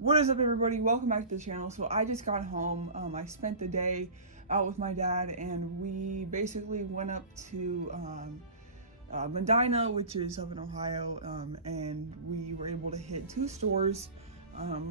What is up, everybody? Welcome back to the channel. So I just got home. I spent the day out with my dad, and we basically went up to Medina, which is up in Ohio, and we were able to hit two stores.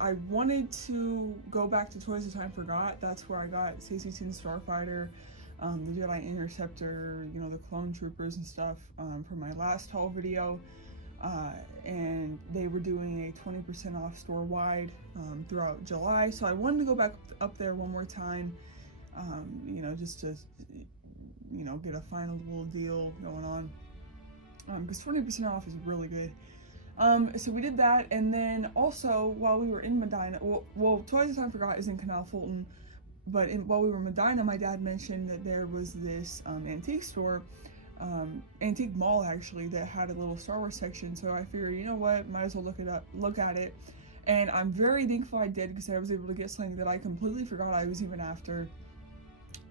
I wanted to go back to Toys the Time Forgot. That's where I got Saesee Tiin Starfighter, the Jedi Interceptor, the clone troopers and stuff from my last haul video. And they were doing a 20% off store-wide throughout July, so I wanted to go back up there one more time, just to get a final little deal going on, because 20% off is really good. So we did that, and then also while we were in Medina, well Toys the Time Forgot is in Canal Fulton, but while we were in Medina, my dad mentioned that there was this antique store, antique mall actually, that had a little Star Wars section. So I figured, you know what, might as well look at it, and I'm very thankful I did, because I was able to get something that I completely forgot I was even after.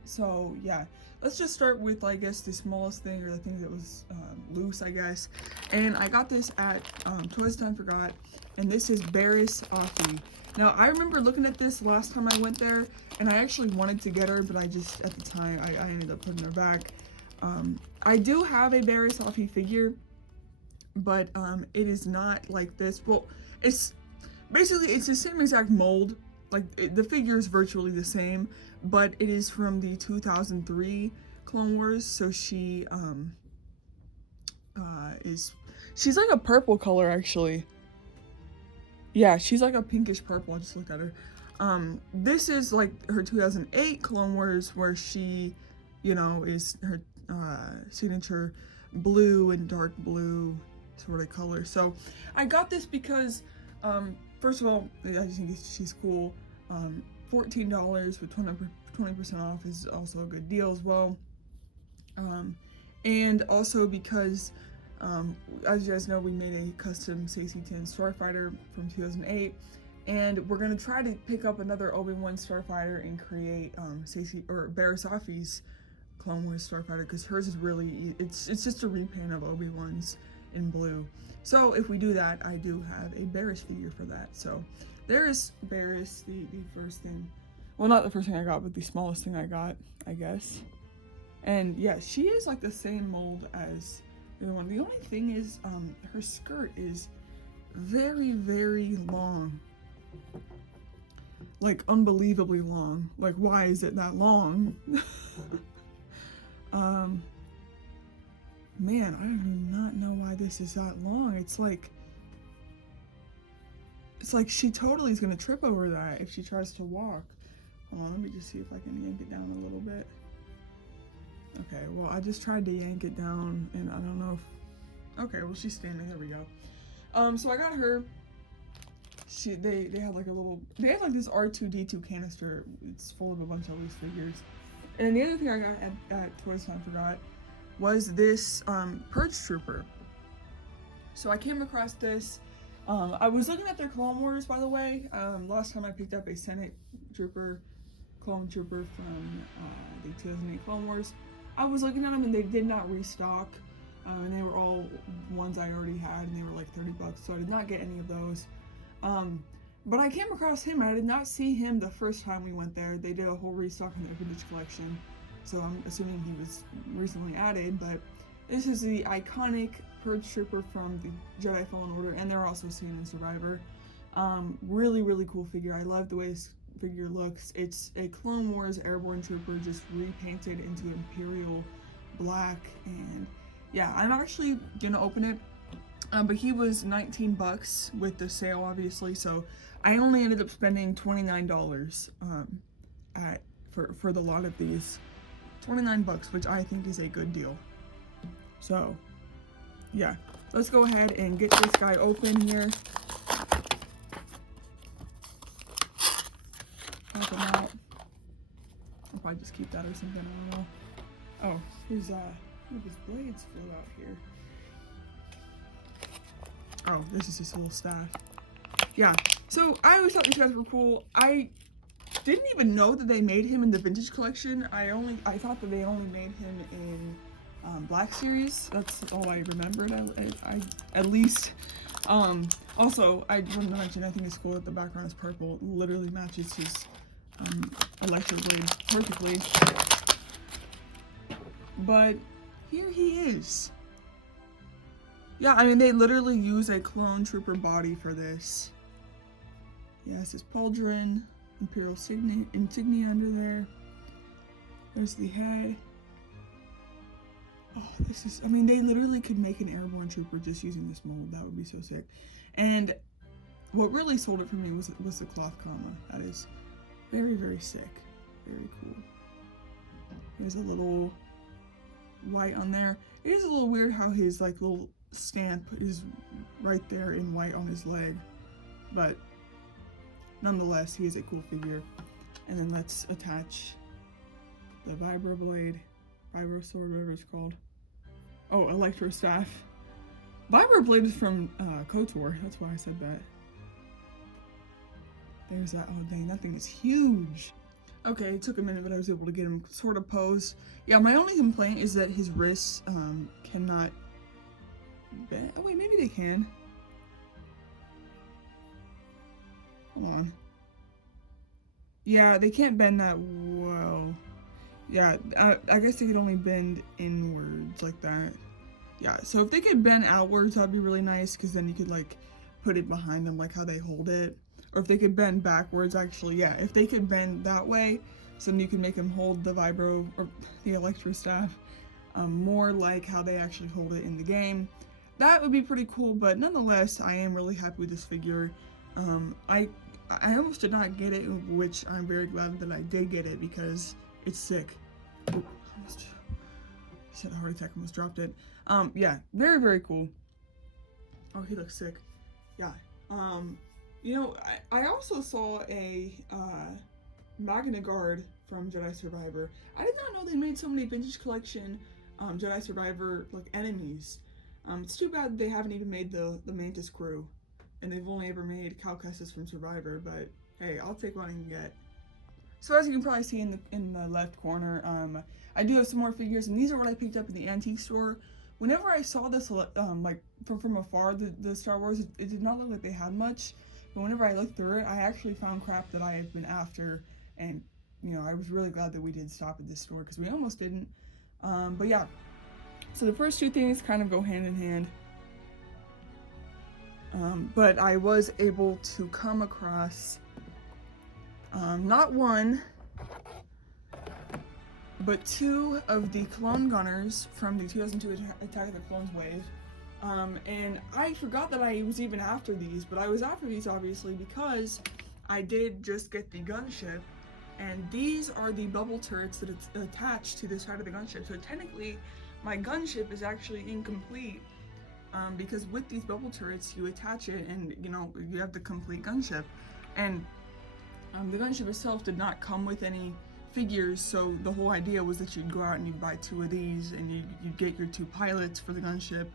So yeah, let's just start with, I guess, the smallest thing, or the thing that was loose, I guess. And I got this at Toys Time Forgot, and this is Barriss Offee. Now, I remember looking at this last time I went there, and I actually wanted to get her, but I just, at the time, I ended up putting her back. I do have a Barriss Offee figure, but it is not like this. Well, it's basically, it's the same exact mold. Like, the figure is virtually the same, but it is from the 2003 Clone Wars. So she she's like a purple color, actually. Yeah, she's like a pinkish purple. I just looked at her. This is like her 2008 Clone Wars, where she, is her signature blue and dark blue sort of color. So I got this because, first of all, I just think she's cool. $14 with 20% off is also a good deal as well. And also because, as you guys know, we made a custom Saesee Tiin Starfighter from 2008, and we're gonna try to pick up another Obi-Wan Starfighter and create Barriss Offee's Clone Wars Starfighter, because hers is really, it's just a repaint of Obi-Wan's in blue. So if we do that, I do have a Barriss figure for that. So there's Barriss, the first thing. Well, not the first thing I got, but the smallest thing I got, I guess. And yeah, she is like the same mold as the other one. The only thing is, her skirt is very, very long. Like, unbelievably long. Like, why is it that long? Man, I do not know why this is that long. It's like she totally is gonna trip over that if she tries to walk. Hold on, let me just see if I can yank it down a little bit. Okay, well, I just tried to yank it down, and I don't know if... Okay, well, she's standing. There we go. So I got her. They had like a little... They have like this R2-D2 canister. It's full of a bunch of loose figures. And the other thing I got at Toys Time Forgot was this Purge Trooper. So I came across this. I was looking at their Clone Wars, by the way. Last time I picked up a Senate Trooper, Clone Trooper from the 2008 Clone Wars. I was looking at them, and they did not restock. And they were all ones I already had, and they were like $30, so I did not get any of those. But I came across him, and I did not see him the first time we went there. They did a whole restock in their vintage collection, so I'm assuming he was recently added. But this is the iconic Purge Trooper from the Jedi Fallen Order, and they're also seen in Survivor. Really, really cool figure. I love the way this figure looks. It's a Clone Wars Airborne Trooper just repainted into Imperial black, and yeah, I'm actually gonna open it. But he was $19 with the sale, obviously, so I only ended up spending $29 for the lot of these. $29, which I think is a good deal. So yeah, let's go ahead and get this guy open here. Pop him out. I'll probably just keep that or something, I don't know. Oh, his blades flew out here. Oh, this is just a little staff. Yeah, so I always thought these guys were cool. I didn't even know that they made him in the vintage collection. I thought that they only made him in Black Series. That's all I remembered, at least. Also, I wanted to mention, I think it's cool that the background is purple. It literally matches his electro blade perfectly. But here he is. Yeah, I mean, they literally use a clone trooper body for this. He has his pauldron, Imperial insignia under there. There's the head. Oh, this is, I mean, they literally could make an airborne trooper just using this mold. That would be so sick. And what really sold it for me was the cloth comma. That is very, very sick. Very cool. There's a little white on there. It is a little weird how his like little stamp is right there in white on his leg. But nonetheless, he is a cool figure. And then let's attach the vibro blade. Vibro sword, whatever it's called. Oh, electro staff. Vibro blade is from KOTOR. That's why I said that. There's that. Oh dang, that thing is huge. Okay, it took a minute, but I was able to get him sort of posed. Yeah, my only complaint is that his wrists cannot bend. Oh wait, maybe they can. Hold on. Yeah, they can't bend that well. Yeah, I guess they could only bend inwards like that. Yeah, so if they could bend outwards, that'd be really nice, because then you could like put it behind them like how they hold it. Or if they could bend backwards, actually, yeah, if they could bend that way, so then you can make them hold the vibro or the electro staff more like how they actually hold it in the game. That would be pretty cool, but nonetheless, I am really happy with this figure. I almost did not get it, which I'm very glad that I did get it, because it's sick. Oh, almost had a heart attack, almost dropped it. Yeah, very, very cool. Oh, he looks sick. Yeah. You know, I also saw a Magna Guard from Jedi Survivor. I did not know they made so many Vintage Collection Jedi Survivor like enemies. It's too bad they haven't even made the Mantis crew, and they've only ever made Cal Kestis from Survivor. But hey, I'll take what I can get. So as you can probably see in the left corner, I do have some more figures, and these are what I picked up in the antique store. Whenever I saw this, like from afar, the Star Wars, it did not look like they had much. But whenever I looked through it, I actually found crap that I had been after, and you know, I was really glad that we did stop at this store, because we almost didn't. But yeah, so the first two things kind of go hand in hand. But I was able to come across not one, but two of the clone gunners from the 2002 Attack of the Clones wave. And I forgot that I was even after these, but I was after these obviously because I did just get the gunship, and these are the bubble turrets that it's attached to the side of the gunship. So technically, my gunship is actually incomplete, because with these bubble turrets, you attach it and, you know, you have the complete gunship. And the gunship itself did not come with any figures, so the whole idea was that you'd go out and you'd buy two of these, and you'd get your two pilots for the gunship,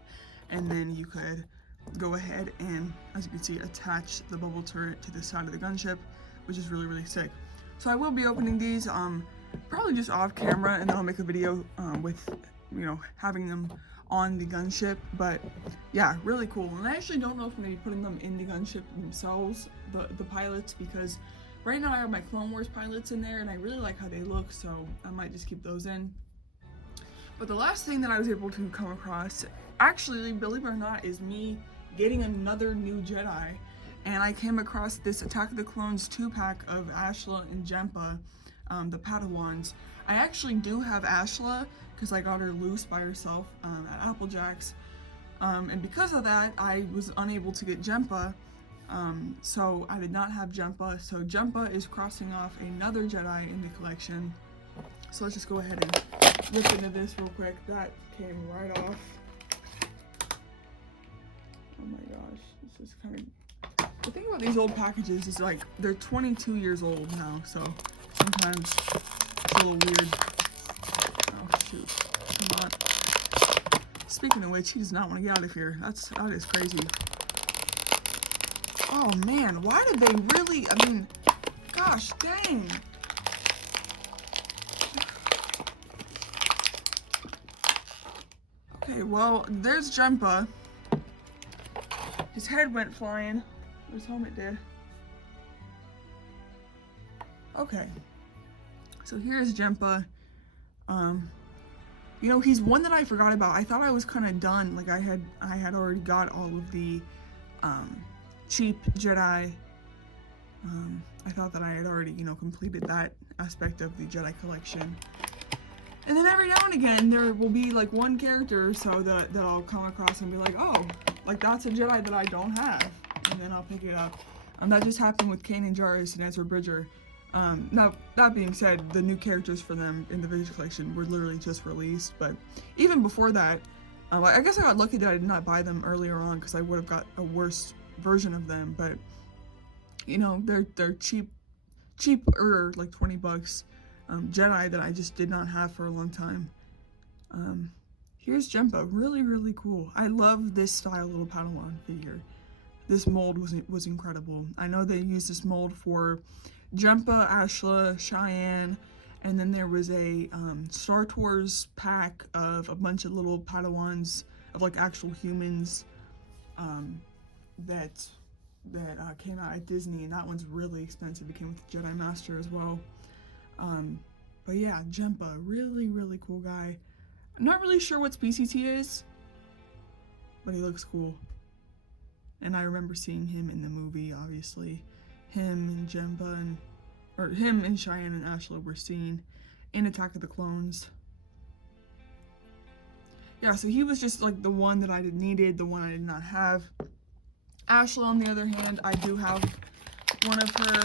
and then you could go ahead and, as you can see, attach the bubble turret to the side of the gunship, which is really, really sick. So I will be opening these, probably just off camera, and then I'll make a video with, you know, having them on the gunship. But yeah, really cool. And I actually don't know if I'm going to be putting them in the gunship themselves, the pilots, because right now I have my Clone Wars pilots in there, and I really like how they look, so I might just keep those in. But the last thing that I was able to come across, actually, believe it or not, is me getting another new Jedi. And I came across this Attack of the Clones 2-pack of Ashla and Jempa, the Padawans. I actually do have Ashla, because I got her loose by herself at Applejack's. And because of that, I was unable to get Jempa. So I did not have Jempa. So Jempa is crossing off another Jedi in the collection. So let's just go ahead and rip into this real quick. That came right off. Oh my gosh, this is kind of... The thing about these old packages is, like, they're 22 years old now, so sometimes it's a little weird. Oh shoot, come on. Speaking of which, he does not want to get out of here. That is crazy. Oh man, why did they really, I mean, gosh dang. Okay, well, there's Jempa. His head went flying. His helmet did. Okay. So here's Jempa. You know, he's one that I forgot about. I thought I was kind of done. Like I had already got all of the cheap Jedi. I thought that I had already, you know, completed that aspect of the Jedi collection. And then every now and again, there will be like one character or so that I'll come across and be like, oh, like that's a Jedi that I don't have. And then I'll pick it up. That just happened with Kanan Jarrus and Ezra Bridger. Now, that being said, the new characters for them in the Vintage Collection were literally just released. But even before that, I guess I got lucky that I did not buy them earlier on because I would have got a worse version of them. But, you know, they're cheaper, like 20 bucks. Jedi that I just did not have for a long time. Here's Jempa, really, really cool. I love this style little Padawan figure. This mold was incredible. I know they used this mold for Jempa, Ashla, Cheyenne, and then there was a Star Tours pack of a bunch of little Padawans of like actual humans that came out at Disney, and that one's really expensive. It came with the Jedi Master as well. But yeah, Jempa, really, really cool guy. I'm not really sure what species he is, but he looks cool. And I remember seeing him in the movie, obviously. Him and Jempa or him and Cheyenne and Ashla were seen in Attack of the Clones. Yeah, so he was just like the one that I needed, the one I did not have. Ashla, on the other hand, I do have one of her.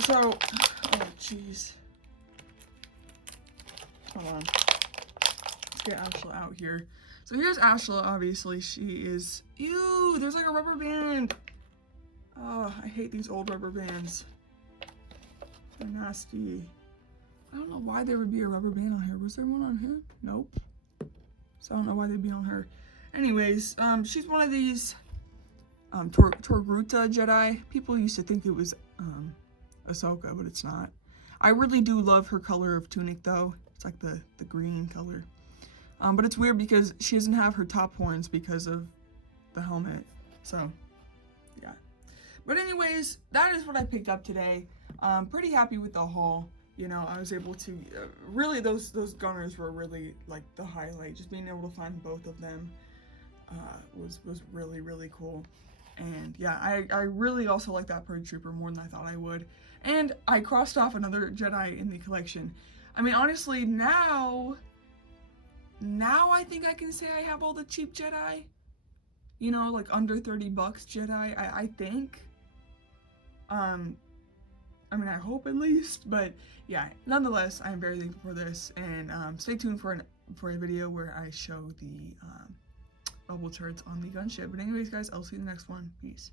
So, oh jeez. Hold on. Let's get Ashla out here. So here's Ashla, obviously. She is, ew, there's like a rubber band. Oh, I hate these old rubber bands. They're nasty. I don't know why there would be a rubber band on here. Was there one on here? Nope. So I don't know why they'd be on her. Anyways, she's one of these Togruta Jedi. People used to think it was Ahsoka, but it's not. I really do love her color of tunic though. It's like the green color. But it's weird because she doesn't have her top horns because of the helmet. So, yeah. But anyways, that is what I picked up today. I'm pretty happy with the haul. You know, I was able to, really those gunners were really like the highlight. Just being able to find both of them was really, really cool. And yeah, I really also like that Purge Trooper more than I thought I would. And I crossed off another Jedi in the collection. I mean, honestly, now I think I can say I have all the cheap Jedi. You know, like under 30 bucks Jedi, I think. I mean, I hope at least, but yeah, nonetheless, I am very thankful for this, and stay tuned for a video where I show the bubble turrets on the gunship. But anyways, guys, I'll see you in the next one. Peace.